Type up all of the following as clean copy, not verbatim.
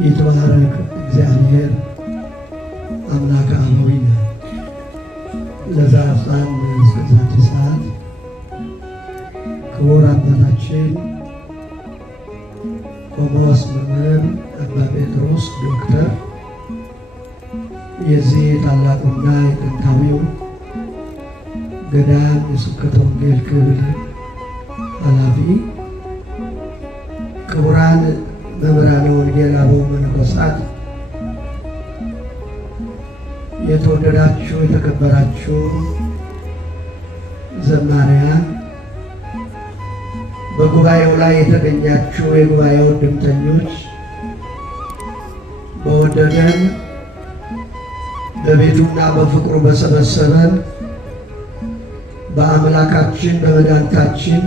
ይትባረክ እግዚአብሔር አምላከ አበዊነ ለዘአብጽሐነ እስከዛቲ ሰዓት። ክቡር አባታችን ቆሞስ መምህር አባ ጴጥሮስ ዶክተር የዚህ ታላቁና የጥንታዊው ገዳም የስብከተ ወንጌል ክፍል ኃላፊ፣ ክቡራን መምህራነ ወንጌል አበው መነኮሳት፣ የተወደዳችሁ የተከበራችሁ ዘማሪያን፣ በጉባኤው ላይ የተገኛችሁ የጉባኤው ድምተኞች፣ በወደደን በቤቱና በፍቅሩ በሰበሰበን በአምላካችን በመድኃኒታችን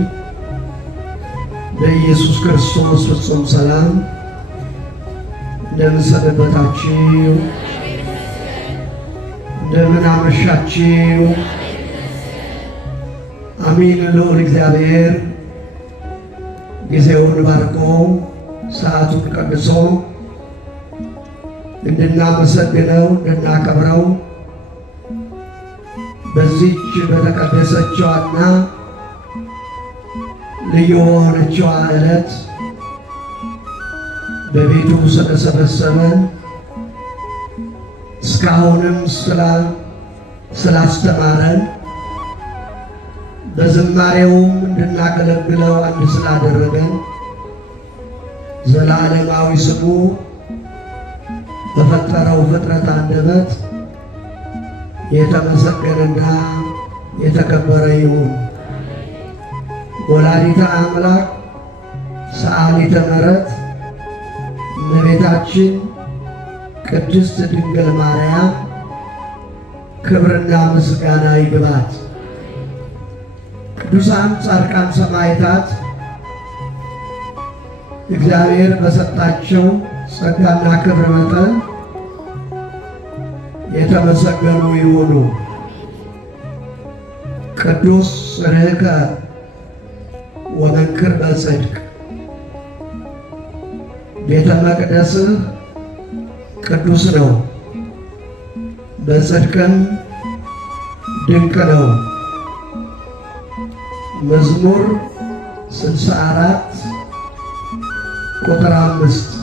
በኢየሱስ ክርስቶስ ፍጹም ሰላም እንደምን ሰነበታችሁ? እንደምን አመሻችሁ? አሜን። ልዑል እግዚአብሔር ጊዜውን ባርኮ ሰዓቱን ቀድሶ እንድናመሰግነው እንድናከብረው በዚች በተቀደሰችዋና ልዩ በሆነችዋ ዕለት በቤቱ ስለሰበሰበን እስካሁንም ስላስተማረን በዝማሬውም እንድናገለግለው አንድ ስላደረገን ዘላለማዊ ስሙ በፈጠረው ፍጥረት አንደበት የተመሰገነና የተከበረ ይሁን። ወላዲተ አምላክ ሰአሊተ ምሕረት እመቤታችን ቅድስት ድንግል ማርያም ክብርና ምስጋና ይግባት። ቅዱሳን ጻድቃን ሰማዕታት እግዚአብሔር በሰጣቸው ጸጋና ክብር መጠን የተመሰገኑ ይሁኑ። ቅዱስ ርኅከ ወመንክር በጽድቅ ቤተ መቅደስህ ቅዱስ ነው፣ በጽድቅም ድንቅ ነው። መዝሙር 64 ቁጥር 5።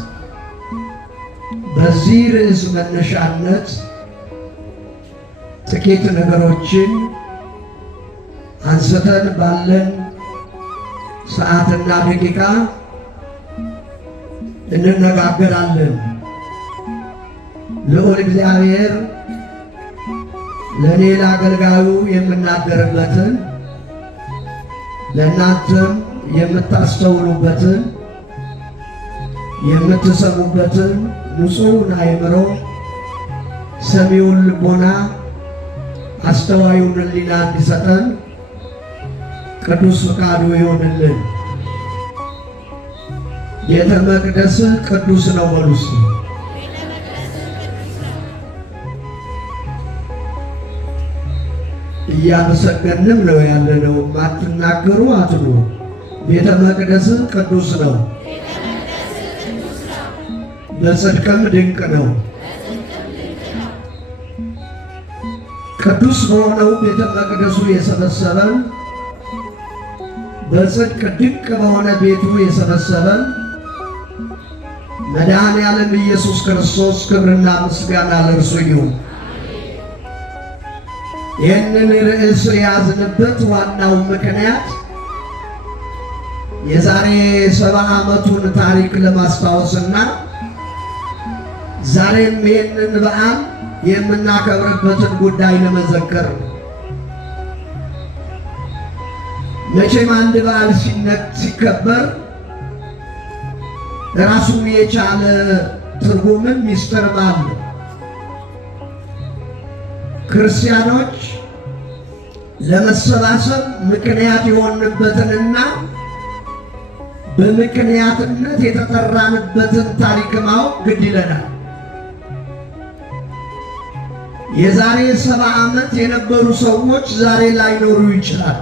በዚህ ርዕስ መነሻነት ጥቂት ነገሮችን አንስተን ባለን ሰዓትና ደቂቃ እንነጋገራለን። ልዑል እግዚአብሔር ለእኔ ለአገልጋዩ የምናገርበትን ለእናንተም የምታስተውሉበትን የምትሰሙበትን ንጹሕ አእምሮ ሰሚውን ልቦና አስተዋዩን ሕሊና እንዲሰጠን ቅዱስ ፈቃዱ ይሆንልን። ቤተ መቅደስህ ቅዱስ ነው በሉስ። እያመሰገንም ነው ያለነው። ማትናገሩ አትኑ። ቤተ መቅደስህ ቅዱስ ነው፣ በጽድቅም ድንቅ ነው። ቅዱስ በሆነው ቤተ መቅደሱ የሰበሰበን፣ በጽድቅ ድንቅ በሆነ ቤቱ የሰበሰበን መድኃኔዓለም ኢየሱስ ክርስቶስ ክብርና ምስጋና ለእርሱ ይሁን። ይህንን ርዕስ የያዝንበት ዋናው ምክንያት የዛሬ 70 ዓመቱን ታሪክ ለማስታወስና ዛሬም ይህንን በዓል የምናከብርበትን ጉዳይ ለመዘከር ነው። መቼም አንድ በዓል ሲከበር ራሱን የቻለ ትርጉምም ሚስጥርም አለ። ክርስቲያኖች ለመሰባሰብ ምክንያት የሆንበትንና በምክንያትነት የተጠራንበትን ታሪክ ማወቅ ግድ ይለናል። የዛሬ 70 ዓመት የነበሩ ሰዎች ዛሬ ላይኖሩ ይችላል።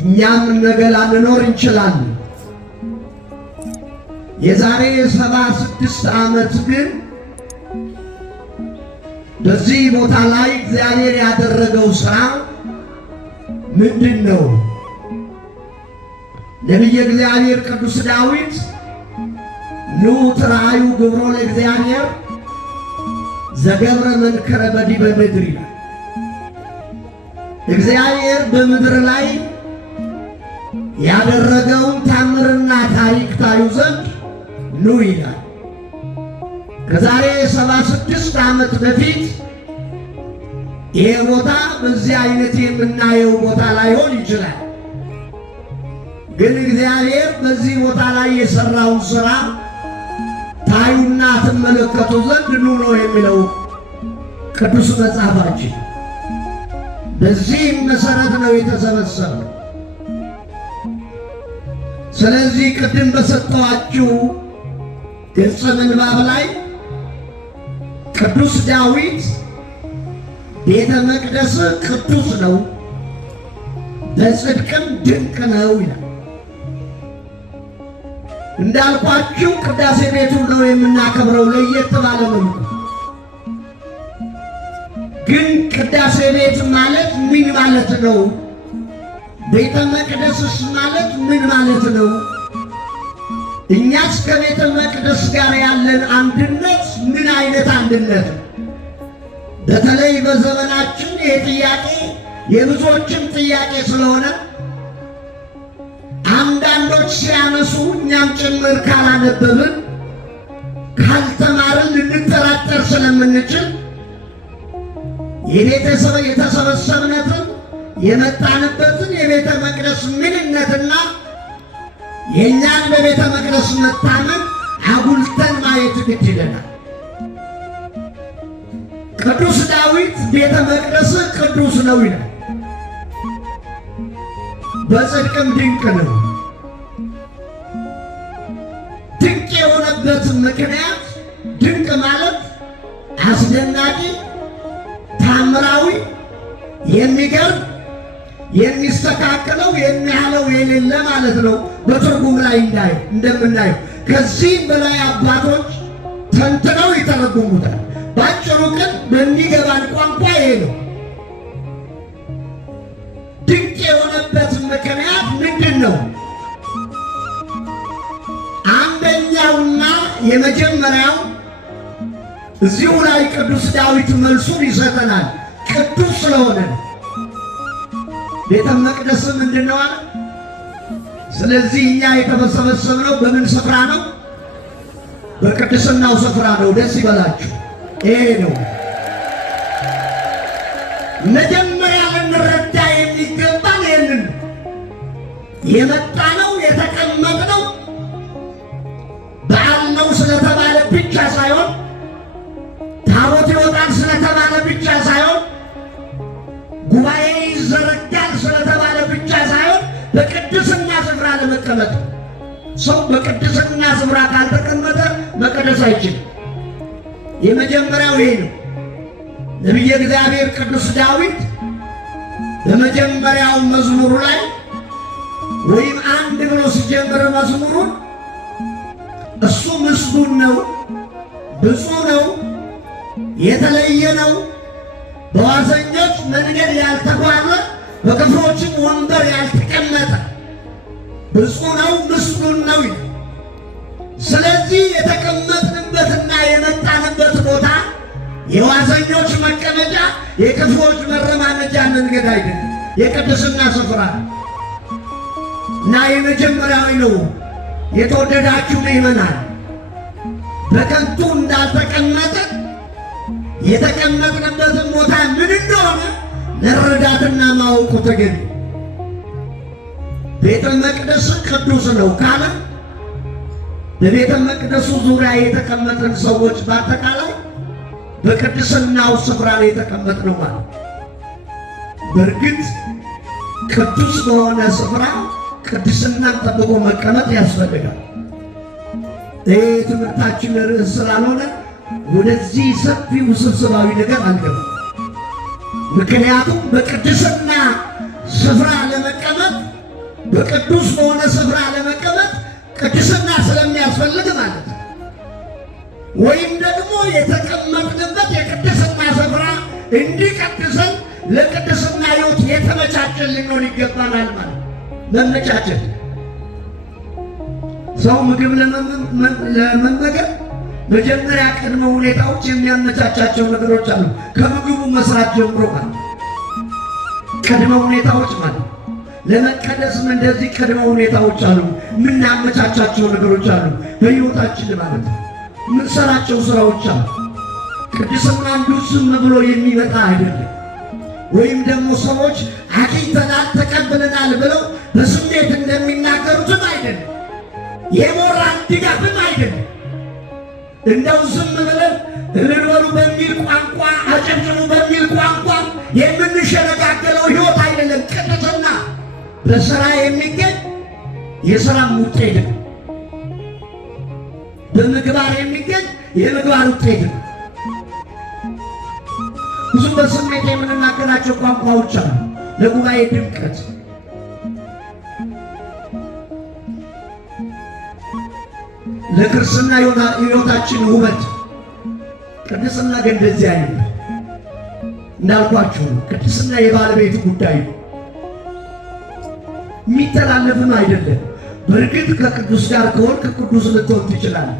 እኛም ነገ ላንኖር እንችላለን። የዛሬ 76 ዓመት ግን በዚህ ቦታ ላይ እግዚአብሔር ያደረገው ሥራ ምንድን ነው? ነቢየ እግዚአብሔር ቅዱስ ዳዊት ኑ ትርአዩ ግብሮ ለእግዚአብሔር ዘገብረ መንከረ በዲበ ምድር ይላል። እግዚአብሔር በምድር ላይ ያደረገውን ታምርና ታሪክ ታዩ ዘንድ ኑ ይላል። ከዛሬ 76 ዓመት በፊት ይሄ ቦታ በዚህ አይነት የምናየው ቦታ ላይሆን ይችላል። ግን እግዚአብሔር በዚህ ቦታ ላይ የሰራውን ሥራ ታዩና ትመለከቱ ዘንድ ኑ ነው የሚለው ቅዱስ መጽሐፋችን። በዚህም መሠረት ነው የተሰበሰበው። ስለዚህ ቅድም በሰጠኋችሁ ገጸ ምንባብ ላይ ቅዱስ ዳዊት ቤተ መቅደስ ቅዱስ ነው በጽድቅም ድንቅ ነው ይላል። እንዳልኳችሁ ቅዳሴ ቤቱን ነው የምናከብረው ለየት ባለ መልኩ። ግን ቅዳሴ ቤት ማለት ምን ማለት ነው? ቤተ መቅደስስ ማለት ምን ማለት ነው? እኛስ ከቤተ መቅደስ ጋር ያለን አንድነት ምን አይነት አንድነት ነው? በተለይ በዘመናችን ይህ ጥያቄ የብዙዎችም ጥያቄ ስለሆነ አንዳንዶች ሲያነሱ እኛም ጭምር ካላነበብን ካልተማርን ልንጠራጠር ስለምንችል የተሰበሰብነትን የመጣንበትን የቤተ መቅደስ ምንነትና የእኛን በቤተ መቅደስ መታመን አጉልተን ማየት ግድ ይለናል። ቅዱስ ዳዊት ቤተ መቅደስ ቅዱስ ነው ይላል። በጽድቅም ድንቅ ነው። ድንቅ የሆነበት ምክንያት ድንቅ ማለት አስደናቂ፣ ታምራዊ፣ የሚገርም፣ የሚስተካከለው የሚያለው የሌለ ማለት ነው። በትርጉም ላይ እንደምናየው ከዚህም በላይ አባቶች ተንትነው ይተረጉሙታል። ባጭሩ ግን በሚገባን ቋንቋ ይሄ ነው። ድንቅ የሆነበት ምክንያት ምንድን ነው? አንደኛውና የመጀመሪያው እዚሁ ላይ ቅዱስ ዳዊት መልሱን ይሰጠናል። ቅዱስ ስለሆነ ቤተ መቅደስ ምንድን ነው አለ። ስለዚህ እኛ የተሰበሰብነው በምን ስፍራ ነው? በቅድስናው ስፍራ ነው። ደስ ይበላችሁ። ይሄ ነው መጀመሪያ ልንረዳ የሚገባን። ይህንን የመጣነው የተቀመጥነው በዓል ነው ስለተባለ ብቻ ሳይሆን፣ ታቦት ይወጣል ስለተባለ ብቻ ሳይሆን፣ ጉባኤ ይዘረጋል ስለተባለ ብቻ ሳይሆን በቅድስና ስፍራ ለመቀመጥ። ሰው በቅድስና ስፍራ ካልተቀመጠ መቀደስ አይችልም። የመጀመሪያው ይሄ ነው። ነቢየ እግዚአብሔር ቅዱስ ዳዊት በመጀመሪያው መዝሙሩ ላይ ወይም አንድ ብሎ ሲጀምር መዝሙሩን እሱ ምስጉን ነው፣ ብፁዕ ነው፣ የተለየ ነው፣ በዋዘኞች መንገድ ያልተጓዘ፣ በክፉዎችም ወንበር ያልተቀመጠ ብፁዕ ነው፣ ምስጉን ነው ይላል። ስለዚህ የተቀመጥንበትና የመጣንበት ቦታ የዋዘኞች መቀመጫ፣ የክፉዎች መረማመጃ መንገድ አይደለም፣ የቅድስና ስፍራ እና የመጀመሪያዊ ነው። የተወደዳችሁ ምእመናን በከንቱ እንዳልተቀመጠ የተቀመጥንበትን ቦታ ምን እንደሆነ መረዳትና ማወቁ ተገቢ። ቤተ መቅደስ ቅዱስ ነው ካለ በቤተ መቅደሱ ዙሪያ የተቀመጥን ሰዎች በአጠቃላይ በቅድስናው ስፍራ ላይ የተቀመጥነው ማለት። በእርግጥ ቅዱስ በሆነ ስፍራ ቅድስናን ጠብቆ መቀመጥ ያስፈልጋል። ይህ ትምህርታችን ርዕስ ስላልሆነ ወደዚህ ሰፊ ውስብስባዊ ነገር አልገባም። ምክንያቱም በቅድስና ስፍራ ለመቀመጥ፣ በቅዱስ በሆነ ስፍራ ለመቀመጥ ቅድስና ስለሚያስፈልግ ማለት ነው። ወይም ደግሞ የተቀመጥንበት የቅድስና ስፍራ እንዲቀድሰን ለቅድስና ሕይወት የተመቻቸን ልንሆን ይገባናል ማለት መመቻቸት። ሰው ምግብ ለመመገብ መጀመሪያ ቅድመ ሁኔታዎች የሚያመቻቻቸው ነገሮች አሉ። ከምግቡ መስራት ጀምሮ ማለት ቅድመ ሁኔታዎች ማለት ለመቀደስም እንደዚህ ቅድመ ሁኔታዎች አሉ። የምናመቻቻቸው ነገሮች አሉ በሕይወታችን ማለት ነው። የምንሰራቸው ስራዎች አሉ። ቅድስና አንዱ ዝም ብሎ የሚመጣ አይደለም። ወይም ደግሞ ሰዎች አግኝተናል ተቀብለናል ብለው በስሜት እንደሚናገሩትም አይደለም። የሞራል ድጋፍም አይደለም። እንደው ዝም ብለን እልል በሉ በሚል ቋንቋ አጨብጭቡ በሚል ቋንቋ የምንሸነጋገለው ሕይወት አይደለም። ቅድስና በሥራ የሚገኝ የሥራም ውጤት ነው። በምግባር የሚገኝ የምግባር ውጤት ነው። ብዙ በስሜት የምንናገራቸው ቋንቋዎች አሉ። ለጉባኤ ድምቀት፣ ለክርስትና ሕይወታችን ውበት። ቅድስና ግን እንደዚህ አይደለም። እንዳልኳችሁ ቅድስና የባለቤቱ ጉዳይ ነው፣ የሚተላለፍም አይደለም። በእርግጥ ከቅዱስ ጋር ከሆንክ ቅዱስ ልትሆን ትችላለህ።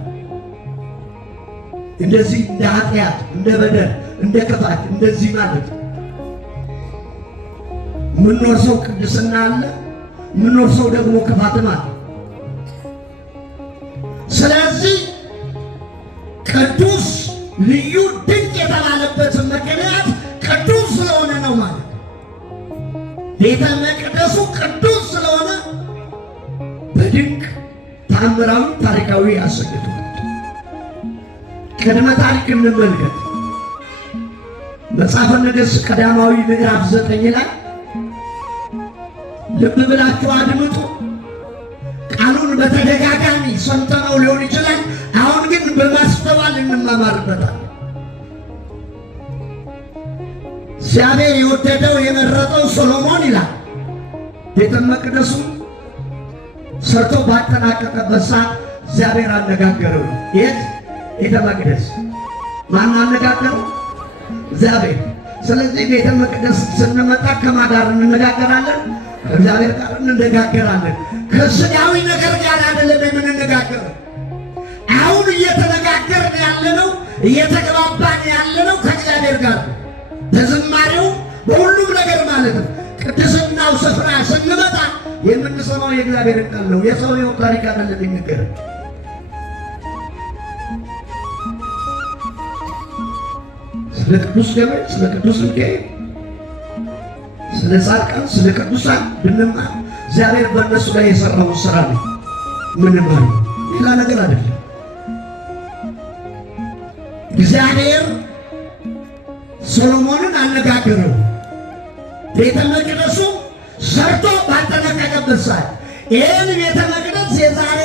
እንደዚህ እንደ ኃጢአት፣ እንደ በደል፣ እንደ ክፋት እንደዚህ ማለት ምኖር ሰው ቅድስና አለ፣ ምኖር ሰው ደግሞ ክፋትም አለ። ስለዚህ ቅዱስ ልዩ ድንቅ የተባለበት ምክንያት ቅዱስ ስለሆነ ነው ማለት ነው። ቤተ መቅደሱ ቅዱስ ስለሆነ በድንቅ ታምራዊ ታሪካዊ አሰግቶ ቅድመ ታሪክ እንመልከት። መጽሐፈ ነገሥት ቀዳማዊ ምዕራፍ 9 ላይ ልብ ብላችሁ አድምጡ። ቃሉን በተደጋጋሚ ሰምተነው ሊሆን ይችላል። አሁን ግን በማስተዋል እንማማርበታለን። እግዚአብሔር የወደደው የመረጠው ሶሎሞን ይላል ቤተ መቅደሱ ሰርቶ ባጠናቀቀበት ሰዓት እግዚአብሔር አነጋገረው። የት ቤተ መቅደስ ማን አነጋገረው? እግዚአብሔር። ስለዚህ ቤተ መቅደስ ስንመጣ ከማን ጋር እንነጋገራለን? ከእግዚአብሔር ጋር እንነጋገራለን። ከሥጋዊ ነገር ጋር አይደለም የምንነጋገረው። አሁን እየተነጋገርን ያለነው እየተግባባን ያለነው ከእግዚአብሔር ጋር በዝማሬው በሁሉም ነገር ማለት ነው። ቅድስናው ስፍራ ስንመጣ የምንሰማው የእግዚአብሔር ቃል ነው። የሰው ሕይወት ታሪክ አይደለም የሚነገረን። ስለ ቅዱስ ገብርኤል፣ ስለ ቅዱስ ሚካኤል፣ ስለ ጻድቃን፣ ስለ ቅዱሳን ብንማር እግዚአብሔር በእነሱ ላይ የሰራውን ስራ ነው ምንማር፣ ሌላ ነገር አይደለም። እግዚአብሔር ሶሎሞንን አነጋገረው። ቤተ መቅደሱ ሰርቶ ባጠናቀቀበት ሰዓት ይህን ቤተ መቅደስ የዛሬ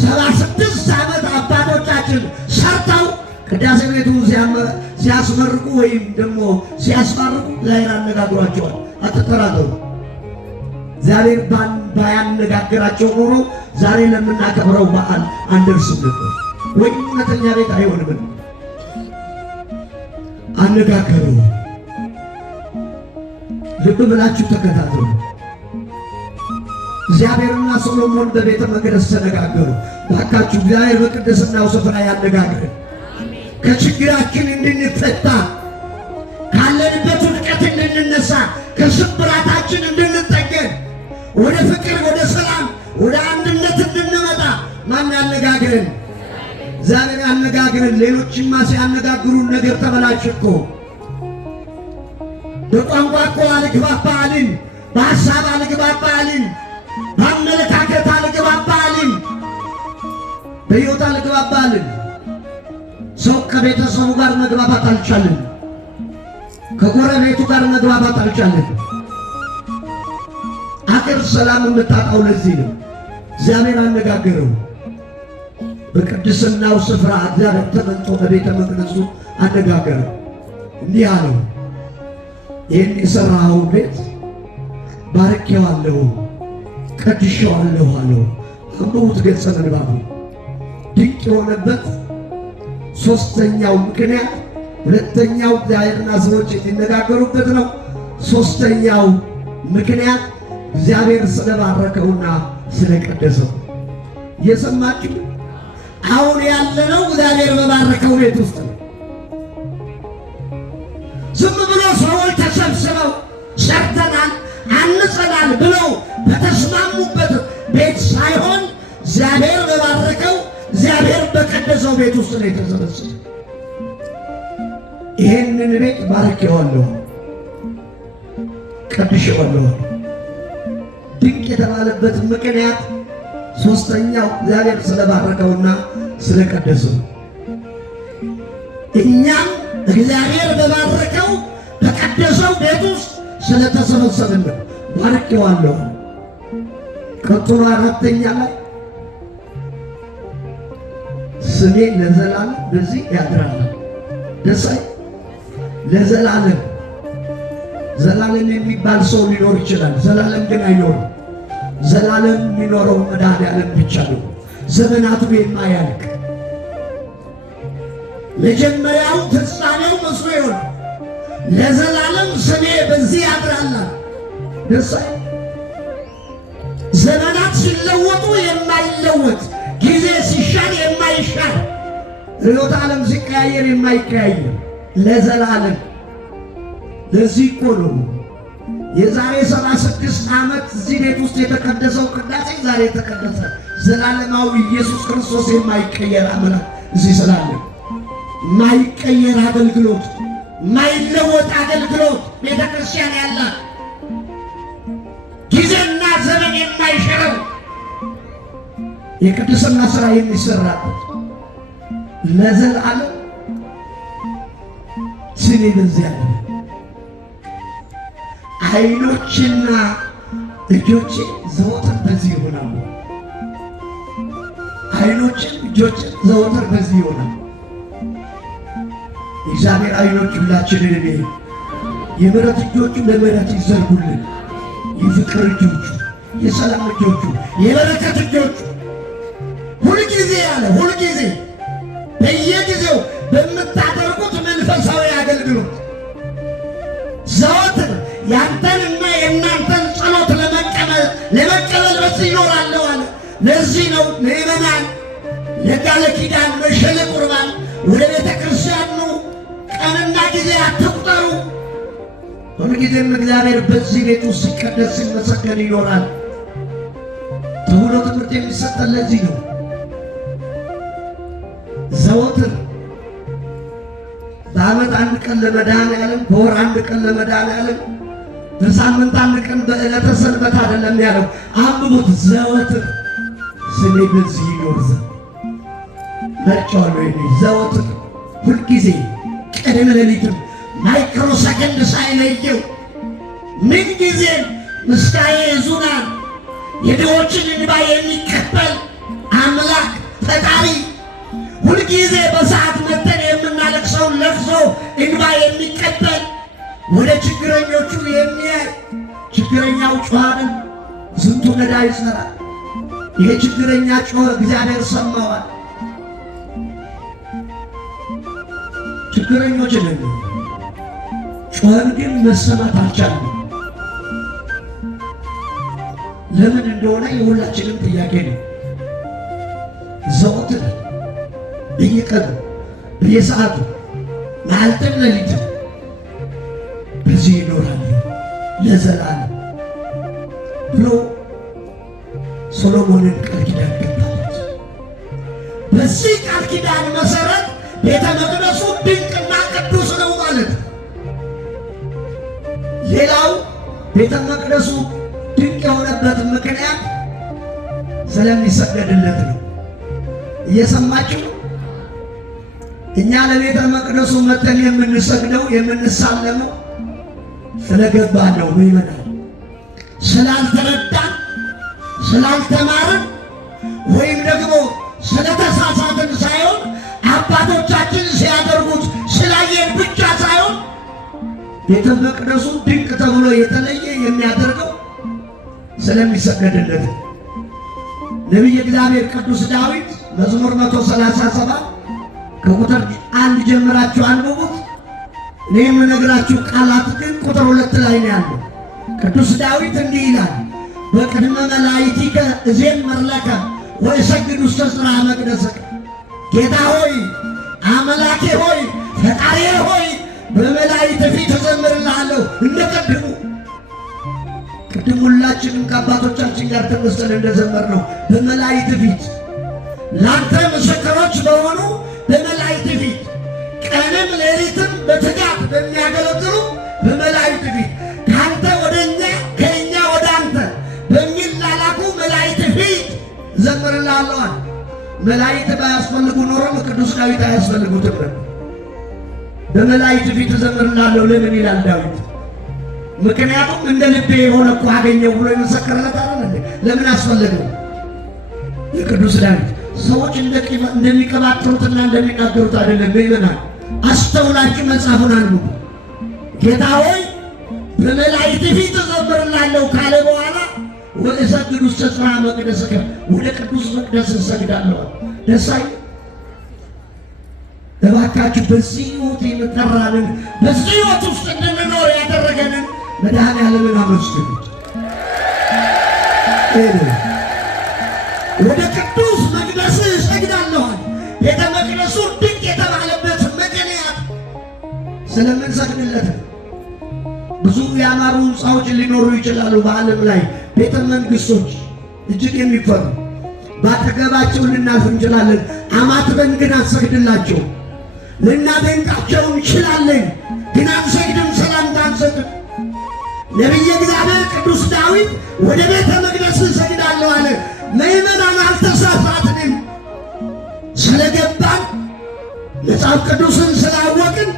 76 ዓመት አባቶቻችን ሰርተው ቅዳሴ ቤቱ ሲያስመርቁ ወይም ደግሞ ሲያስባርቁ እግዚአብሔር አነጋግሯቸዋል። አትጠራጠሩ። እግዚአብሔር ባያነጋግራቸው ኖሮ ዛሬ ለምናከብረው በዓል አንደርስም ነበር፣ ወይም እውነተኛ ቤት አይሆንም። አነጋገሩ። ልብ ብላችሁ ተከታተሉ። እግዚአብሔርና ሶሎሞን በቤተ መቅደስ ተነጋገሩ። ባካችሁ እግዚአብሔር በቅድስናው ስፍራ ያነጋግረን። ከችግራችን እንድንፈታ፣ ካለንበት ውድቀት እንድንነሳ፣ ከስብራታችን እንድንጠገን፣ ወደ ፍቅር፣ ወደ ሰላም፣ ወደ አንድነት እንድንመጣ ማን ያነጋግረን? እግዚአብሔር ያነጋግረን። ሌሎችማ ሲያነጋግሩን ነገር ተበላሽ እኮ። በቋንቋ እኮ አልግባባ አልን፣ በሐሳብ አልግባባ አልን፣ በአመለካከት አልግባባ አልን፣ በሕይወት አልግባባ አልን። ሰው ከቤተሰቡ ጋር መግባባት አልቻለም። ከጎረቤቱ ጋር መግባባት አልቻለም። አገር ሰላም የምታጣው ለዚህ ነው። እግዚአብሔር አነጋገረው። በቅድስናው ስፍራ እግዚአብሔር ተመንጦ በቤተ መቅደሱ አነጋገረው። እንዲህ አለው፣ ይህን የሠራኸውን ቤት ባርኬዋለሁ፣ ቀድሼዋለሁ አለው። አንብቡት ገጸ ምንባቡ። ድንቅ የሆነበት ሦስተኛው ምክንያት ሁለተኛው እግዚአብሔርና ሰዎች የሚነጋገሩበት ነው። ሦስተኛው ምክንያት እግዚአብሔር ስለባረከውና ስለቀደሰው። እየሰማችሁ አሁን ያለነው እግዚአብሔር በባረከው ቤት ውስጥ ነው። ዝም ብሎ ሰዎች ተሰብስበው ሰርተናል አንጸናል ብለው በተስማሙበት ቤት ሳይሆን እግዚአብሔር በባረከው እግዚአብሔር በቀደሰው ቤት ውስጥ ነው የተሰበሰበ። ይህንን ቤት ባርኬዋለሁ፣ ቀድሼዋለሁ። ድንቅ የተባለበት ምክንያት ሦስተኛው እግዚአብሔር ስለባረከውና ስለቀደሰው። እኛም እግዚአብሔር በባረከው በቀደሰው ቤት ውስጥ ስለተሰበሰብን ነው። ባርኬዋለሁ። ቀጥሎ አራተኛ ላይ ስሜ ለዘላለም በዚህ ያድራል። ደሳይ ለዘላለም ዘላለም የሚባል ሰው ሊኖር ይችላል። ዘላለም ግን አይኖርም። ዘላለም የሚኖረው መድኃኔዓለም ብቻ ነው። ዘመናቱ የማያልቅ መጀመሪያው ፍጻሜው መስሎ ይሆን ለዘላለም ስሜ በዚህ ያድራል። ደሳይ ዘመናት ሲለወጡ የማይለወጥ ጊዜ ሲሻር የማይሻር ርዕዮተ ዓለም ሲቀያየር የማይቀያየር ለዘላለም። ለዚህ እኮ ነው የዛሬ 76 ዓመት እዚህ ቤት ውስጥ የተቀደሰው ቅዳሴ ዛሬ የተቀደሰ ዘላለማዊ ኢየሱስ ክርስቶስ የማይቀየር አምላክ እዚህ ስላለ የማይቀየር አገልግሎት፣ የማይለወጥ አገልግሎት ቤተ ክርስቲያን ያላት ጊዜና ዘመን የማይሽረው የቅድስና ሥራ የሚሰራበት ለዘላለም ስሜ በዚያ ያለ ዓይኖችና እጆቼ ዘወትር በዚህ ይሆናሉ። ዓይኖችን እጆችን ዘወትር በዚህ ይሆናሉ። የእግዚአብሔር ዓይኖች ሁላችንን የምሕረት እጆቹ ለምሕረት ይዘርጉልን። የፍቅር እጆቹ፣ የሰላም እጆቹ፣ የበረከት እጆቹ ሁልጊዜ ያለ ሁልጊዜ በየጊዜው በምታደርጉት መንፈሳዊ አገልግሎት ዘወትር ያንተንና የእናንተን ጸሎት ለመቀበል በዚህ ይኖራለሁ አለ። ለዚህ ነው ምእመናን ለቃለ ኪዳን መሸለ ቁርባን ወደ ቤተ ክርስቲያን ነው። ቀንና ጊዜ አትቁጠሩ። ሁልጊዜም እግዚአብሔር በዚህ ቤት ውስጥ ሲቀደስ ሲመሰገን ይኖራል ተብሎ ትምህርት የሚሰጠን ለዚህ ነው። ዘወትር በዓመት አንድ ቀን ለመድኃኔዓለም፣ በወር አንድ ቀን ለመድኃኔዓለም፣ በሳምንት አንድ ቀን በዕለተ ሰንበት አይደለም ያለው። አንብቡት። ዘወትር ስሜ በዚህ ይኖር ዘንድ መርጫዋለሁ። ዘወትር ሁልጊዜ ቀንም ሌሊትም ማይክሮ ሰከንድ ሳይለየው ምን ጊዜ ምስጋዬ ይዙናል። የድሆችን እንባ የሚቀበል አምላክ ፈጣሪ ሁልጊዜ በሰዓት መጠን የምናለቅሰውን ለቅሶ እንባ የሚቀበል ወደ ችግረኞቹ የሚያይ ችግረኛው ጮኸ፣ ስንቱ ነዳይ ይሰራል። ይሄ ችግረኛ ጮኸ፣ እግዚአብሔር ሰማዋል። ችግረኞች ነን፣ ጮኸን ግን መሰማት አልቻልንም። ለምን እንደሆነ የሁላችንም ጥያቄ ነው። ዘወትር በየቀኑ በየሰዓቱ መዓልትም ሌሊትም በዚህ ይኖራል ለዘላለም ብሎ ሶሎሞንን ቃል ኪዳን ገባለት። በዚህ ቃል ኪዳን መሰረት ቤተ መቅደሱ ድንቅና ቅዱስ ነው ማለት። ሌላው ቤተ መቅደሱ ድንቅ የሆነበት ምክንያት ስለሚሰገድለት ነው። እየሰማችሁ ነው? እኛ ለቤተ መቅደሱ መተን የምንሰግደው የምንሳለመው ስለገባን ነው። ይመናል ስላልተረዳን ስላልተማርን ወይም ደግሞ ስለተሳሳትን ሳይሆን አባቶቻችን ሲያደርጉት ስላየን ብቻ ሳይሆን ቤተ መቅደሱ ድንቅ ተብሎ የተለየ የሚያደርገው ስለሚሰገድለት። ነቢየ እግዚአብሔር ቅዱስ ዳዊት መዝሙር 137 ከቁጥር 1 ጀምራችሁ አንብቡት። እኔ የምነግራችሁ ቃላት ግን ቁጥር 2 ላይ ነው ያለው። ቅዱስ ዳዊት እንዲህ ይላል፣ በቅድመ መላእክቲከ እዜምር ለከ ወእሰግድ ውስተ ጽርሐ መቅደስከ። ጌታ ሆይ፣ አምላኬ ሆይ፣ ፈጣሪዬ ሆይ በመላእክት ፊት እዘምርልሃለሁ እንደ ቅድም ሁላችንም ከአባቶቻችን ጋር ተመሰለ እንደዘመር ነው። በመላእክት ፊት ላንተ ምስክሮች በሆኑ በመላእክት ፊት ቀንም ሌሊትም በትጋት በሚያገለግሉ በመላእክት ፊት ከአንተ ወደ እኛ ከእኛ ወደ አንተ በሚላላኩ መላእክት ፊት እዘምርልሃለሁ። መላእክት ባያስፈልጉ ኖሮ ቅዱስ ዳዊት አያስፈልጉትም ነበር። በመላእክት ፊት እዘምርልሃለሁ ለምን ይላል ዳዊት? ምክንያቱም እንደ ልቤ የሆነ እኮ አገኘው ብሎ የመሰከረለት አይደል? ለምን አስፈለገው? የቅዱስ ዳዊት ሰዎች እንደሚቀባጥሩትና እንደሚናገሩት አይደለም። ይመናል አስተውላችሁ መጽሐፉን አንብቡ። ጌታ ሆይ በመላእክት ፊት እዘምርልሃለሁ ካለ በኋላ ወእሰግድ ውስተ ጽርሐ መቅደስከ ወደ ቅዱስ መቅደስ እሰግዳለሁ። ደስ አይልም? እባካችሁ በዚህ ሕይወት የምጠራንን በዚህ ሕይወት ውስጥ እንድንኖር ያደረገንን መድኃኔዓለምን አመስግኑት። ወደ ቅዱስ መቅደስ እሰግዳለሁ። ቤተ መቅደሱ ድንቅ የተባለበት ምክንያት ስለምንሰግድለት። ብዙ ያማሩ ሕንፃዎች ሊኖሩ ይችላሉ በዓለም ላይ ቤተ መንግሥቶች እጅግ የሚፈሩ ባጠገባቸው ልናልፍ እንችላለን። አማትበን ግን አንሰግድላቸው። ልናደንቃቸው እንችላለን ግን አንሰግድም፣ ሰላምታ አንሰጥም። ነቢየ እግዚአብሔር ቅዱስ ዳዊት ወደ ቤተ መቅደስ እሰግዳለሁ አለ። ምእመናን አልተሳሳትንም። ስለገባን መጽሐፍ ቅዱስን ስላወቅን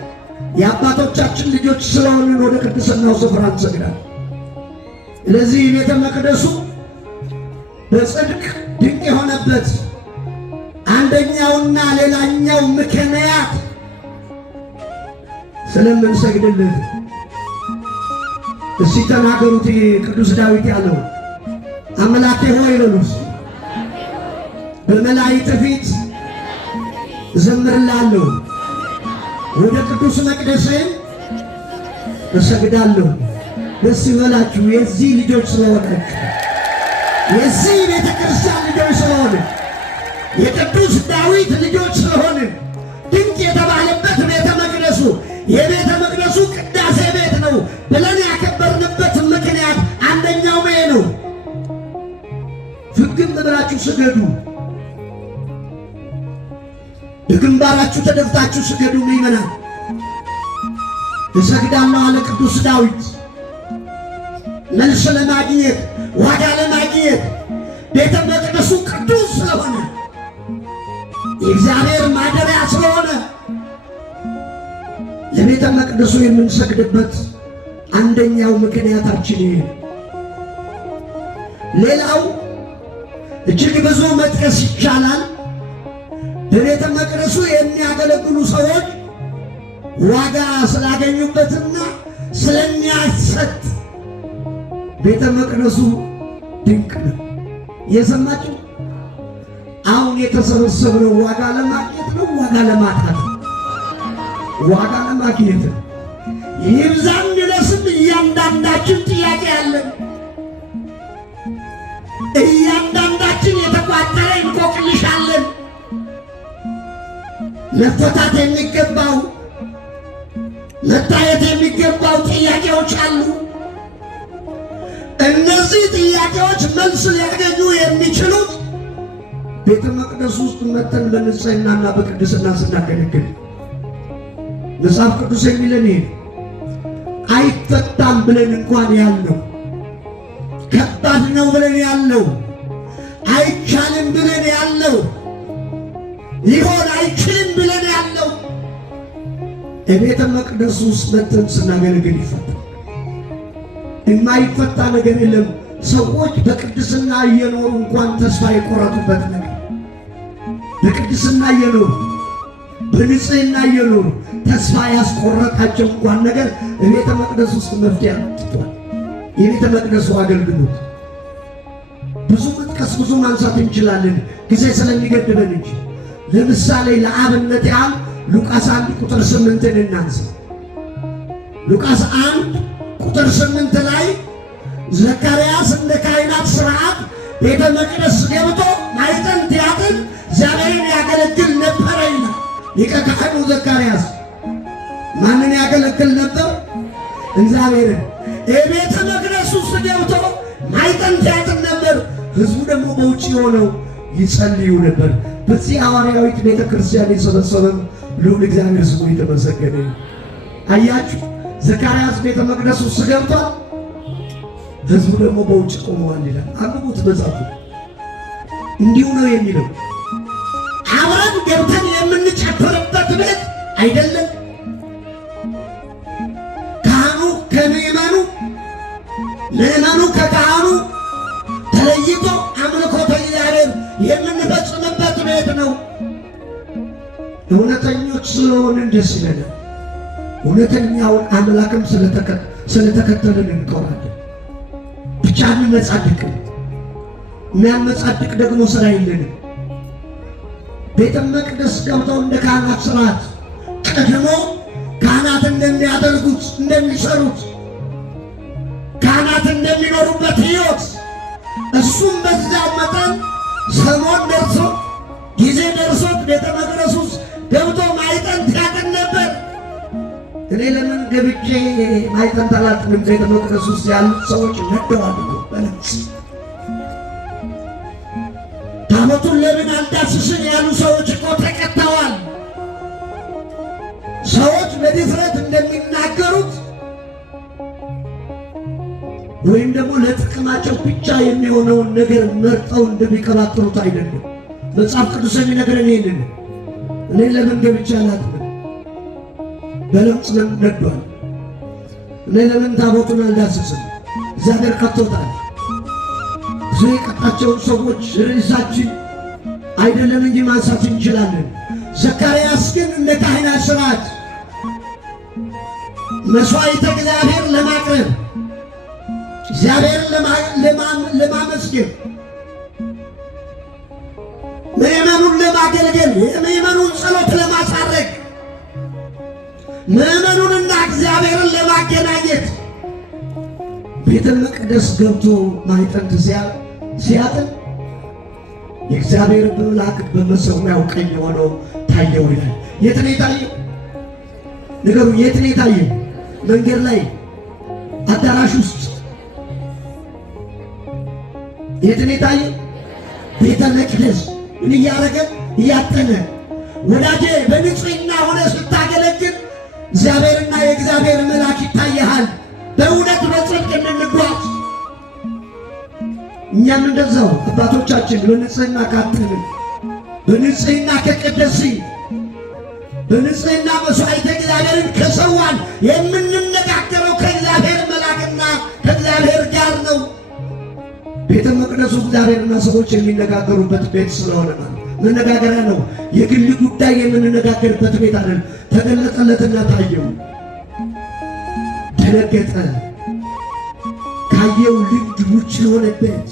የአባቶቻችን ልጆች ስለሆንን ወደ ቅድስናው ስፍራ እንሰግዳለን። ስለዚህ ቤተ መቅደሱ በጽድቅ ድንቅ የሆነበት አንደኛውና ሌላኛው ምክንያት ስለምንሰግድለት። እስቲ ተናገሩት ቅዱስ ዳዊት ያለው አምላኬ ሆይ በሉስ በመላእክት ፊት እዘምርልሃለሁ፣ ወደ ቅዱስ መቅደስህም እሰግዳለሁ። ደስ ይበላችሁ የዚህ ልጆች ስለሆናችሁ፣ የዚህ ቤተ ክርስቲያን ልጆች ስለሆነ፣ የቅዱስ ዳዊት ልጆች ስለሆነ ድንቅ የተባለበት ቤተ መቅደሱ የቤተ መቅደሱ ቅዳሴ ቤት ነው ብለን ያከበርንበት ምክንያት አንደኛው ይሄ ነው። ፍግም ብላችሁ ስገዱ፣ በግንባራችሁ ተደፍታችሁ ስገዱ። ምእመናን እሰግዳለሁ አለ ቅዱስ ዳዊት። መልስ ለማግኘት ዋጋ ለማግኘት ቤተ መቅደሱ ቅዱስ ስለሆነ የእግዚአብሔር ማደሪያ ስለሆነ ለቤተ መቅደሱ የምንሰግድበት አንደኛው ምክንያታችን ይሄ። ሌላው እጅግ ብዙ መጥቀስ ይቻላል። በቤተ መቅደሱ የሚያገለግሉ ሰዎች ዋጋ ስላገኙበትና ስለሚያሰጥ ቤተ መቅደሱ ድንቅ ነው። የሰማችሁ? አሁን የተሰበሰብነው ዋጋ ለማግኘት ነው? ዋጋ ለማጣት? ዋጋ ለማግኘት ነው። ይብዛም ይነስም እያንዳንዳችን ጥያቄ አለን። እያንዳንዳችን የተቋጠረ እንቆቅልሽ አለን። መፈታት የሚገባው መታየት የሚገባው ጥያቄዎች አሉ። እነዚህ ጥያቄዎች መልስ ሊያገኙ የሚችሉት ቤተ መቅደስ ውስጥ መተን በንጽሕናና በቅድስና ስናገለግል። መጽሐፍ ቅዱስ የሚለን ይሄ አይፈታም ብለን እንኳን ያልነው፣ ከባድ ነው ብለን ያልነው፣ አይቻልም ብለን ያልነው፣ ሊሆን አይችልም ብለን ያልነው የቤተ መቅደስ ውስጥ መተን ስናገለግል ይፈታል። የማይፈታ ነገር የለም። ሰዎች በቅድስና እየኖሩ እንኳን ተስፋ የቆረጡበት ነገር፣ በቅድስና እየኖሩ በንጽሕና እየኖሩ ተስፋ ያስቆረጣቸው እንኳን ነገር የቤተ መቅደስ ውስጥ መፍትሄ አምጥቷል። የቤተ መቅደሱ አገልግሎት ብዙ መጥቀስ ብዙ ማንሳት እንችላለን ጊዜ ስለሚገድበን እንጂ። ለምሳሌ ለአብነት ያህል ሉቃስ 1 ቁጥር 8ን እናንሳ። ሉቃስ 1 ቁጥር 8 ላይ ዘካርያስ እንደ ካህናት ሥርዓት ቤተ መቅደስ ገብቶ ማኅፀንት ያጥን እግዚአብሔርን ያገለግል ነበረ ይላል። ሊቀ ካህኑ ዘካርያስ ማንን ያገለግል ነበር? እግዚአብሔርን። የቤተ መቅደስ ውስጥ ገብቶ ማኅፀንት ያጥን ነበር። ሕዝቡ ደግሞ በውጭ ሆነው ይጸልዩ ነበር። በዚህ ሐዋርያዊት ቤተ ክርስቲያን የሰበሰበን ልዑል እግዚአብሔር ስሙ የተመሰገነ። አያችሁ፣ ዘካርያስ ቤተ መቅደስ ውስጥ ገብቷል፣ ሕዝቡ ደግሞ በውጭ ቆመዋል ይላል። አንብቡት መጽሐፉ። እንዲሁ ነው የሚለው። አብረን ገብተን የምንጨፍርበት ቤት አይደለም። ካህኑ ከምዕመኑ፣ ምዕመኑ ከካህኑ ተለይቶ አምልኮተ እግዚአብሔር የምንፈጽምበት ቤት ነው። እውነተኞች ስለሆንን ደስ ይለናል። እውነተኛውን አምላክም ስለተከተልን እንቆራለን። ብቻ አንመጻድቅም። የሚያመጻድቅ ደግሞ ሥራ የለንም። ቤተ መቅደስ ገብተው እንደ ካህናት ሥርዓት ቀድሞ ካህናት እንደሚያደርጉት እንደሚሰሩት ካህናት እንደሚኖሩበት ሕይወት እሱም በዚያው መጠን ሰሞን ደርሶ ጊዜ ደርሶት ቤተ መቅደስ ውስጥ ገብቶ ማኅፀንት ያጥን ነበር። እኔ ለምን ገብቼ ማኅፀንት አላጥንም? ቤተ መቅደስ ውስጥ ያሉት ሰዎች ነደዋል እኮ በለምጽ። ታቦቱን ለምን አልዳስስም ያሉ ሰዎች እኮ ተቀጥተዋል። ሰዎች በድፍረት እንደሚናገሩት ወይም ደግሞ ለጥቅማቸው ብቻ የሚሆነውን ነገር መርጠው እንደሚቀባጥሩት አይደለም። መጽሐፍ ቅዱስ የሚነግረን ይህንን ነው። እኔ ለምን ገብቼ አላጥንም? በለምጽ ለምን ነዷል? እኔ ለምን ታቦቱን አልዳስስም? እግዚአብሔር ቀጥቶታል። ብዙ የቀጣቸውን ሰዎች ርዕሳችን አይደለም እንጂ ማንሳት እንችላለን። ዘካርያስ ግን እንደ ካህናት ሥርዓት መሥዋዕተ እግዚአብሔር ለማቅረብ እግዚአብሔርን ለማመስገን ምዕመኑን ለማገልገል የምዕመኑን ጸሎት ለማሳረግ ምዕመኑንና እግዚአብሔርን ለማገናኘት ቤተ መቅደስ ገብቶ ማኅፀንት ሲያጥን የእግዚአብሔር መልአክ በመሠዊያው ቀኝ ሆኖ ታየው ይላል። የት ነው የታየው? ነገሩ የት ነው የታየው? መንገድ ላይ፣ አዳራሽ ውስጥ? የት ነው የታየው? ቤተ መቅደስ። ምን እያደረገ? እያጠነ። ወዳጄ በንጽሕና ሆነ ስታገለግል እግዚአብሔርና የእግዚአብሔር መልአክ ይታየሃል። በእውነት በጽድቅ እንድንጓዝ እኛም እንደዛው አባቶቻችን በንጽሕና ካጠንን፣ በንጽሕና ከቀደስን፣ በንጽሕና መሥዋዕተ እግዚአብሔርን ከሰዋን የምንነጋገረው ከእግዚአብሔር መልአክና ከእግዚአብሔር ጋር ነው። ቤተ መቅደሱ እግዚአብሔርና ሰዎች የሚነጋገሩበት ቤት ስለሆነ መነጋገሪያ ነው። የግል ጉዳይ የምንነጋገርበት ቤት አይደል። ተገለጠለትና ታየው፣ ደነገጠ። ካየው ልምድ ውጭ የሆነበት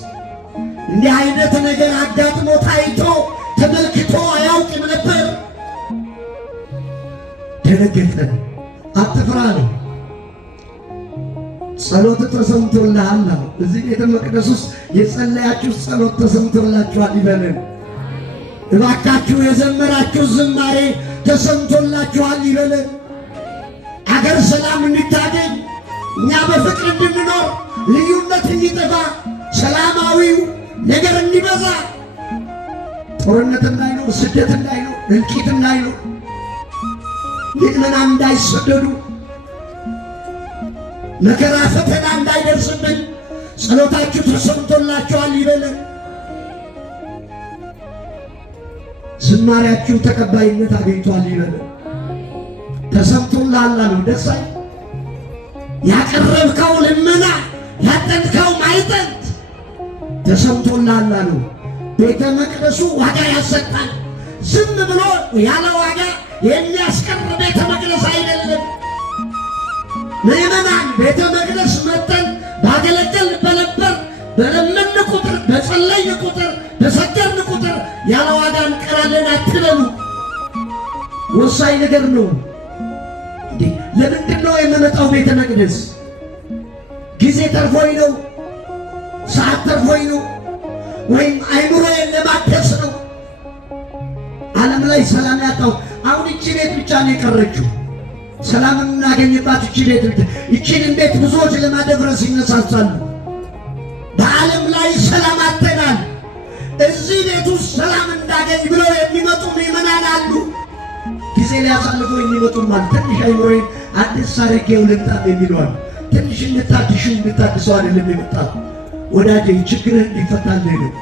እንዲህ አይነት ነገር አጋጥሞ ታይቶ ተመልክቶ አያውቅም ነበር። ደነገጠ። አትፍራ ነው። ጸሎት ተሰምቶልሃል ነው። እዚህ ቤተ መቅደስ ውስጥ የጸለያችሁ ጸሎት ተሰምቶላችኋል ይበለን። እባካችሁ የዘመራችሁ ዝማሬ ተሰምቶላችኋል ይበለን። አገር ሰላም እንድታገኝ፣ እኛ በፍቅር እንድንኖር፣ ልዩነት እንዲጠፋ፣ ሰላማዊው ነገር እንዲበዛ፣ ጦርነት እንዳይኖር፣ ስደት እንዳይኖር፣ እልቂት እንዳይኖር፣ ምዕመናን እንዳይሰደዱ፣ መከራ ፈተና እንዳይደርስብን ጸሎታችሁ ተሰምቶላችኋል ይበለን። ዝማሬያችሁ ተቀባይነት አግኝቷል ይበለን። ተሰምቶልሃል ነው። ደስ አይል? ያቀረብከው ልመና ያጠንከው ማኅፀንት ተሰምቶልሃል ነው። ቤተ መቅደሱ ዋጋ ያሰጣል። ዝም ብሎ ያለ ዋጋ የሚያስቀር ቤተ መቅደስ አይደለም። ምዕመናን ቤተ መቅደስ መጠን ባገለገል በነበር በለመን ቁጥር በጸለይን ቁጥር በሰገድን ቁጥር ያለ ዋጋ እንቀራለን አትበሉ። ወሳኝ ነገር ነው። እንዴ ለምንድን ነው የምመጣው ቤተ መቅደስ? ጊዜ ተርፎኝ ነው? ሰዓት ተርፎኝ ነው? ወይም አይምሮዬን ለማደስ ነው? ዓለም ላይ ሰላም ያጣው አሁን እቺ ቤት ብቻ ነው የቀረችው። ሰላም የምናገኝባት እቺ ቤት ብቻ። እቺን ቤት ብዙዎች ለማደፍረስ ይነሳሳሉ። በዓለም ላይ ሰላም አጥተናል። እዚህ ቤት ውስጥ ሰላም እንዳገኝ ብለው የሚመጡ ምዕመናን አሉ። ጊዜ ሊያሳልፉ የሚመጡም አሉ። ትንሽ አይምሮዬን አዲስ አድርጌው ልምጣ የሚለዋል። ትንሽ እንድታድሰው አይደለም የመጣው ወዳጄ፣ ችግርህ እንዲፈታልህ ነው።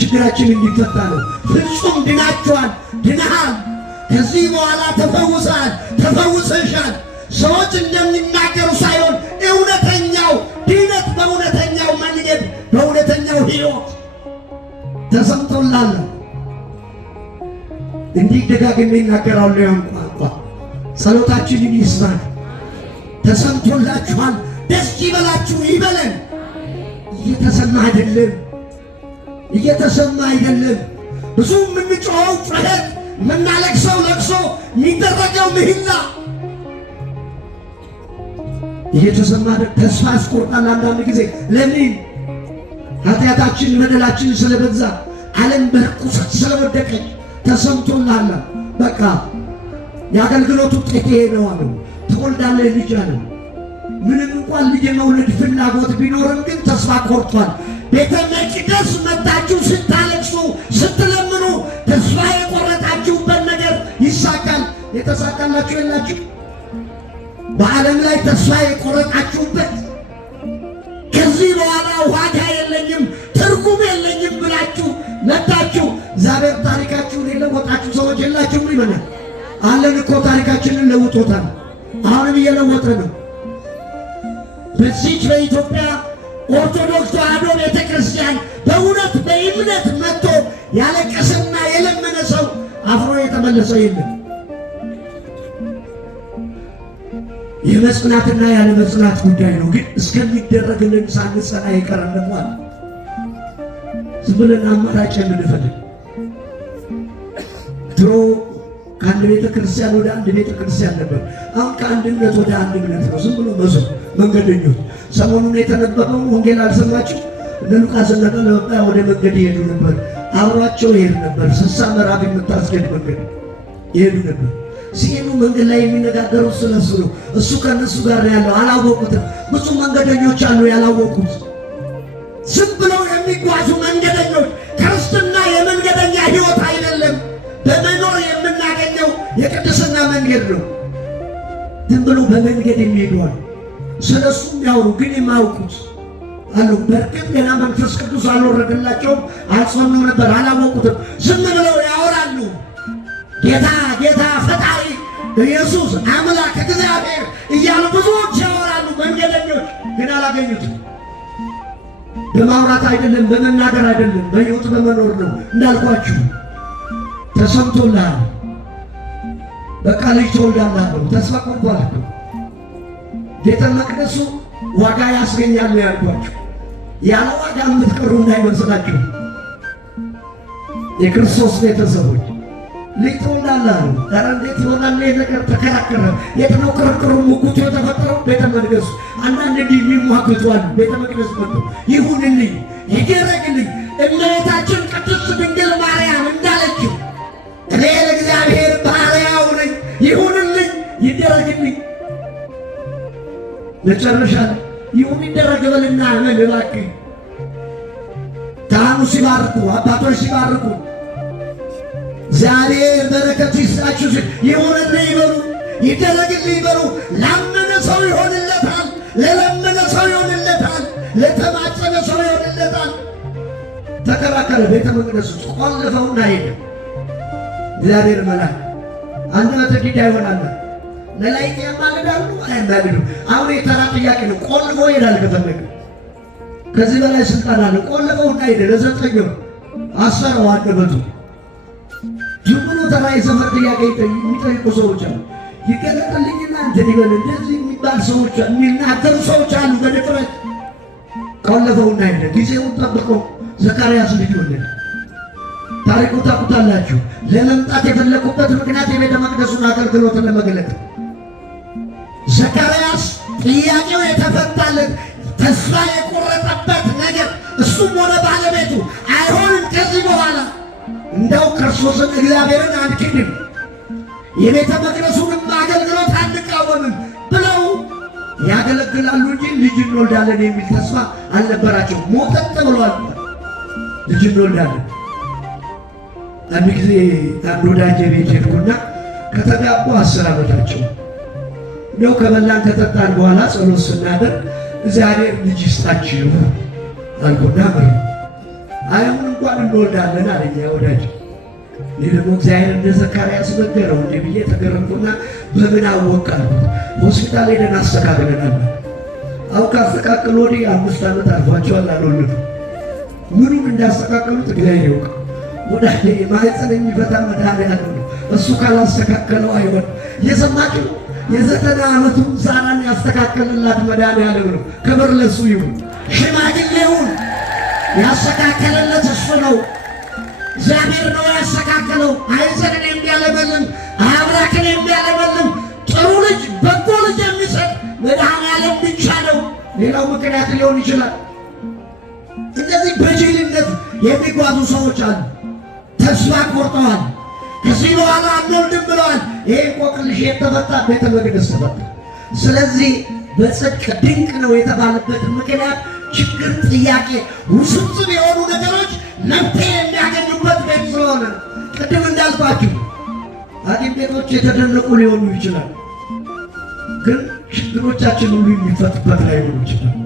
ችግራችን እንዲፈታ ነው። ፍጹም ድናችኋል፣ ድነሃል። ከዚህ በኋላ ተፈውሰሃል፣ ተፈውሰሻል። ሰዎች እንደሚናገሩ ሳይሆን እውነተኛው ድነት በእውነተኛው መንገድ በእውነተኛው ሕይወት ተሰምቶላል። እንዲህ ደጋግሜ ይናገራሉ። ያን ቋንቋ ጸሎታችንን ይስማል። ተሰምቶላችኋል፣ ደስ ይበላችሁ ይበለን። እየተሰማ አይደለም፣ እየተሰማ አይደለም። ብዙ የምንጮኸው ጩኸት፣ የምናለቅሰው ለቅሶ፣ የሚደረገው ምህላ እየተሰማ ተስፋ ያስቆርጣል። አንዳንድ ጊዜ ለምን? ኃጢአታችን በደላችን ስለበዛ ዓለም በርኩሰት ስለወደቀች ተሰምቶላል። በቃ የአገልግሎቱ ውጤት ይሄ ነው አሉ። ትወልዳለህ ልጅ አለ። ምንም እንኳን ልጅ የመውለድ ፍላጎት ቢኖርም ግን ተስፋ ቆርጧል። ቤተ መቅደስ መጣችሁ ስታለቅሱ ስትለምኑ ተስፋ የቆረጣችሁበት ነገር ይሳካል። የተሳካላችሁ የላችሁ? በዓለም ላይ ተስፋ የቆረጣችሁበት ከዚህ በኋላ ዋጋ የለኝም ትርጉም የለኝም ብላችሁ መጣችሁ። እግዚአብሔር ታሪካችሁን የለወጣችሁ ሰዎች የላችሁም? ይመናል አለን እኮ ታሪካችንን ለውጦታል። አሁንም እየለወጠ ነው። በዚች በኢትዮጵያ ኦርቶዶክስ ተዋሕዶ ቤተ ክርስቲያን በእውነት በእምነት መጥቶ ያለቀሰና የለመነ ሰው አፍሮ የተመለሰ የለም። የመጽናትና ያለ መጽናት ጉዳይ ነው። ግን እስከሚደረግልን ሳንጸና የቀረን ደግሞ አለ። ዝም ብለን አማራጭ የምንፈልግ ድሮ ከአንድ ቤተ ክርስቲያን ወደ አንድ ቤተ ክርስቲያን ነበር። አሁን ከአንድነት ወደ አንድ እምነት ነው። ዝም ብሎ መዞር መንገደኞች። ሰሞኑን የተነበበው ወንጌል አልሰማችሁ? እነ ሉቃስና ለበቃ ወደ መንገድ ይሄዱ ነበር። አብሯቸው ይሄዱ ነበር። 60 ምዕራፍ የምታስገድ መንገድ ይሄዱ ነበር። ሲሄዱ መንገድ ላይ የሚነጋገሩት ስለሱ ነው። እሱ ከነሱ ጋር ነው ያለው። አላወቁትም። ብዙ መንገደኞች አሉ ያላወቁት። ዝም ብለው የሚጓዙ መንገደኞች። ክርስትና የመንገደኛ ሕይወት አይደለም። በመኖር የምናገኘው የቅድስና መንገድ ነው። ዝም ብሎ በመንገድ የሚሄዱዋል። ስለሱ የሚያወሩ ግን የማያውቁት አሉ። በእርግጥ ገና መንፈስ ቅዱስ አልወረደላቸውም፣ አልጾሙም ነበር፣ አላወቁትም። ዝም ብለው ያወራሉ። ጌታ ጌታ ፈጣሪ ኢየሱስ አምላክ እግዚአብሔር እያሉ ብዙዎች ያወራሉ። መንገደኞች ግን አላገኙትም። በማውራት አይደለም፣ በመናገር አይደለም፣ በሕይወት በመኖር ነው። እንዳልኳችሁ ተሰምቶልሃል። በቃ ልጅ ትወልዳለህ ነው። ተስፋ ቆርጧል። ቤተ መቅደሱ ዋጋ ያስገኛል ነው ያልኳችሁ። ያለ ዋጋ የምትቀሩ እንዳይመስላችሁ። የክርስቶስ ቤተሰቦች ልጅ ትወልዳለህ አሉ። ኧረ እንዴት ይሆናል ይሄ ነገር? ተከራከረ። የት ነው ክርክሩ? ሙግቱ የተፈጠረው ቤተ መቅደሱ። አንዳንድ እንዲህ የሚሟግቱ አሉ። ቤተ መቅደስ መጥቶ ይሁንልኝ፣ ይደረግልኝ እመቤታችን ቅድስት ድንግል ማርያም እንዳለችው እኔ ለእግዚአብሔር ባሪያው ነኝ፣ ይሁንልኝ፣ ይደረግልኝ። መጨረሻ ይሁን ይደረግ በልና ምን እባክህ ካህኑ ሲባርኩ፣ አባቶች ሲባርኩ እግዚአብሔር በረከት ይስጣችሁ ይሁንልኝ ይበሉ፣ ይደረግልኝ ይበሉ። ላመነ ሰው ይሆንለታል፣ ለለመነ ሰው ይሆንለታል፣ ለተማጸነ ሰው ይሆንለታል። ተከራከረ። ቤተ መቅደስ ውስጥ ቆልፈውና ሄደ። እግዚአብሔር መልአክ አንደበተ ዲዳ ይሆናል። ለላይት ያማልዳሉ አያማልዱ። አሁን የተራ ጥያቄ ነው። ቆልፎ ይሄዳል ከፈለገ። ከዚህ በላይ ስልጣን አለ። ቆልፈውና ሄደ። ለ9 ወር አሰረው አንደበቱ። ዝም ብሎ ተራ የሰፈር ጥያቄ የሚጠይቁ ሰዎች አሉ። ይገለጥልኝና እንትን ይበል እንደዚህ የሚባል ሰዎች የሚናገሩ ሰዎች አሉ። በድፍረት ቆልፈውና ሄደ። ጊዜውን ጠብቀው ዘካርያስ ልጅ ወለደ። ታሪኩ ታውቁታላችሁ። ለመምጣት የፈለኩበት ምክንያት የቤተ መቅደሱን አገልግሎትን ለመግለጥ። ዘካርያስ ጥያቄው የተፈታለት ተስፋ የቆረጠበት ነገር እሱም ሆነ ባለቤቱ አይሆንም ከዚህ በኋላ እንደው ክርስቶስን እግዚአብሔርን አንክድም የቤተ መቅደሱንም አገልግሎት አንቃወምም ብለው ያገለግላሉ እንጂ ልጅ እንወልዳለን የሚል ተስፋ አልነበራቸው። ሞተት ብለዋል። ልጅ እንወልዳለን። አንድ ጊዜ አንድ ወዳጄ ቤት ሄድኩና ከተጋቡ 10 ዓመታቸው ነው። ከበላን ከጠጣን በኋላ ጸሎት ስናደርግ እግዚአብሔር ልጅ ይስጣችሁ አልኩና አሁን እንኳን እንወልዳለን አለኝ ወዳጄ። እኔ ደግሞ እግዚአብሔር እንደ ዘካርያስ ነገረው እንዴ ብዬ ተገረምኩና በምን አወቅ አልኩት። ሆስፒታል ሄደን አስተካክለናል። አው ካስተካከሉ ወዲህ 5 ዓመት አልፏቸዋል አልወለዱም። ምኑን እንዳስተካከሉት እግዚአብሔር ያውቃል። ወዳጄ ማህፀን የሚፈታ መድኃኒዓለም ነው። እሱ ካላስተካከለው አይሆን። የሰማችሁ የ90 ዓመቱ ሳራን ያስተካከለላት መድኃኒዓለም ነው። ክብር ለሱ ይሁን። ሽማግሌውን ያስተካከለለት እሱ ነው። እግዚአብሔር ነው ያስተካከለው። አይዘንን የሚያለመልም አብራክን የሚያለመልም ጥሩ ልጅ በጎ ልጅ የሚሰጥ መድኃኒዓለም ብቻ ነው። ሌላው ምክንያት ሊሆን ይችላል። እነዚህ በጅልነት የሚጓዙ ሰዎች አሉ። ተስፋ ቆርጠዋል። ከዚህ በኋላ አንወልድም ብለዋል። ይሄ እንቆቅልሽ የተፈታ ቤተ መቅደስ ተፈታ። ስለዚህ በጽድቅ ድንቅ ነው የተባለበት ምክንያት ችግር፣ ጥያቄ፣ ውስብስብ የሆኑ ነገሮች መፍትሄ የሚያገኙበት ቤት ስለሆነ ቅድም እንዳልኳችሁ ሐኪም ቤቶች የተደነቁ ሊሆኑ ይችላል፣ ግን ችግሮቻችን ሁሉ የሚፈቱበት ላይሆኑ ይችላል።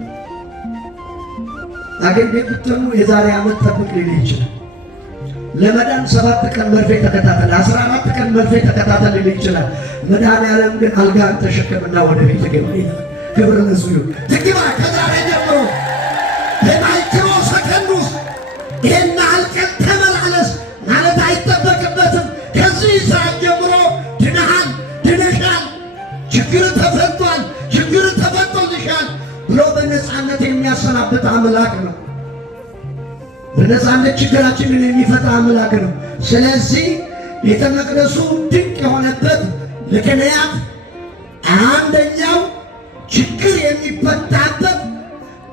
ሐኪም ቤት ብትሆኑ የዛሬ ዓመት ጠብቅ ሊል ይችላል። ለመዳን 7 ቀን መርፌ ተከታተል፣ 14 ቀን መርፌ ተከታተል ሊል ይችላል። መድኃኒዓለም ግን አልጋን ተሸከምና ወደ ቤት ገባ ይላል። ክብር ለእሱ ይሁን። ትግባ ከዛሬ ጀምሮ በማይክሮ ሰከንድ ውስጥ ይሄን አልቀን ተመላለስ ማለት አይጠበቅበትም። ከዚህ ሰዓት ጀምሮ ድነሃል፣ ድነሻል፣ ችግር ተፈቷል፣ ችግር ተፈቶልሻል ብሎ በነፃነት የሚያሰናብት አምላክ ነው። በነፃነት ችግራችንን የሚፈታ አምላክ ነው። ስለዚህ ቤተ መቅደሱ ድንቅ የሆነበት ምክንያት አንደኛው ችግር የሚፈታበት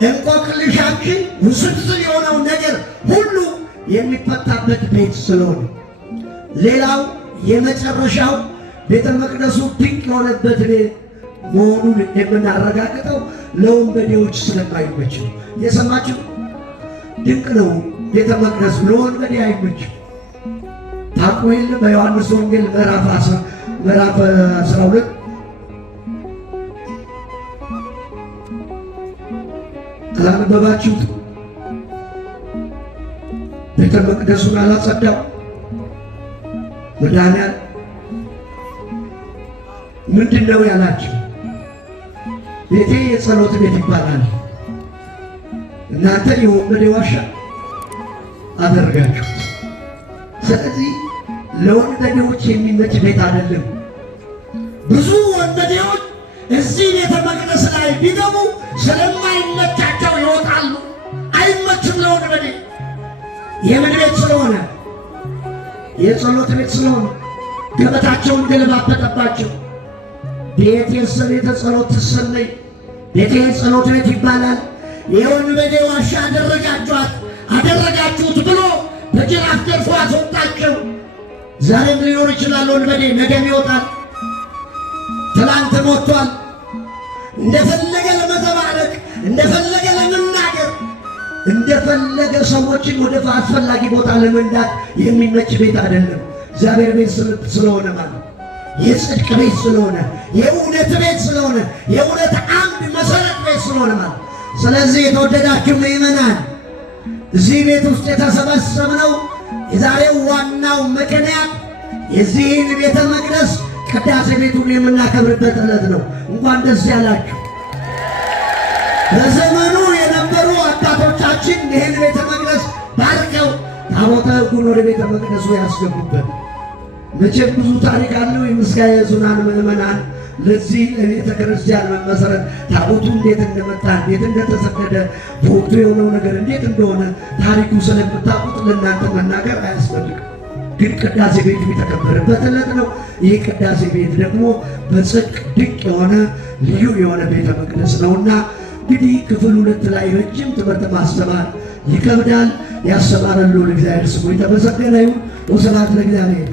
እንቆቅልሻችን ውስብስብ የሆነው ነገር ሁሉ የሚፈታበት ቤት ስለሆነ፣ ሌላው የመጨረሻው ቤተ መቅደሱ ድንቅ የሆነበት ቤት መሆኑን የምናረጋግጠው ለወንበዴዎች ስለማይመች ነው። የሰማችሁ ድንቅ ነው ቤተ መቅደስ፣ ለወንበዴ አይመችም። ታውቁ የለ በዮሐንስ ወንጌል ምዕራፍ 12 አላነበባችሁት? ቤተ መቅደሱን አላጸዳው መድኃኒዓለም ምንድን ነው ያላችሁ? ቤቴ የጸሎት ቤት ይባላል፣ እናንተ የወንበዴ ዋሻ አደረጋችሁት። ስለዚህ ለወንበዴዎች የሚመች ቤት አይደለም። ብዙ ወንበዴዎች እዚህ ቤተ መቅደስ ላይ ቢገቡ ስለማይመቻቸው ይወጣሉ። አይመችም ለወንበዴ። የምን ቤት ስለሆነ? የጸሎት ቤት ስለሆነ ገበታቸውን ገለባበጠባቸው። ቤቴ ቤተ ጸሎት ትሰነይ፣ ቤቴ ጸሎት ቤት ይባላል፣ የወንበዴ ዋሻ አደረጋችሁት ብሎ በጅራፍ ገርፎ አስወጣቸው። ዛሬም ሊኖር ይችላል ወንበዴ፣ ነገም ይወጣል። ትላንት ሞቷል። እንደፈለገ ለመዘባረቅ፣ እንደፈለገ ለመናገር፣ እንደፈለገ ሰዎችን ወደ አስፈላጊ ቦታ ለመንዳት የሚመች ቤት አይደለም። እግዚአብሔር ቤት ስለሆነ ማለት የጽድቅ ቤት ስለሆነ፣ የእውነት ቤት ስለሆነ፣ የእውነት አምድ መሰረት ቤት ስለሆነ ማለት። ስለዚህ የተወደዳችሁ ምእመናን እዚህ ቤት ውስጥ የተሰበሰብነው የዛሬው ዋናው ምክንያት የዚህን ቤተ መቅደስ ቅዳሴ ቤቱን የምናከብርበት ዕለት ነው። እንኳን ደስ ያላችሁ። በዘመኑ የነበሩ አባቶቻችን ይህን ቤተ መቅደስ ባርከው ታቦተ ሕጉን ወደ ቤተ መቅደሱ ያስገቡበት። መቼም ብዙ ታሪክ አለው። የምስጋየ ኅዙናን ምእመናን ለዚህ ለቤተ ክርስቲያን መመሰረት ታቦቱ እንዴት እንደመጣ እንዴት እንደተሰደደ በወቅቱ የሆነው ነገር እንዴት እንደሆነ ታሪኩ ስለምታውቁት ለእናንተ መናገር አያስፈልግም። ግን ቅዳሴ ቤት የተከበረበት ዕለት ነው። ይህ ቅዳሴ ቤት ደግሞ በጽድቅ ድንቅ የሆነ ልዩ የሆነ ቤተ መቅደስ ነውና እንግዲህ ክፍል 2 ላይ ረጅም ትምህርት ማስተማር ይከብዳል። ያስተማረን ልዑል እግዚአብሔር ስሙ የተመሰገነ ይሁን። ወስብሐት ለእግዚአብሔር።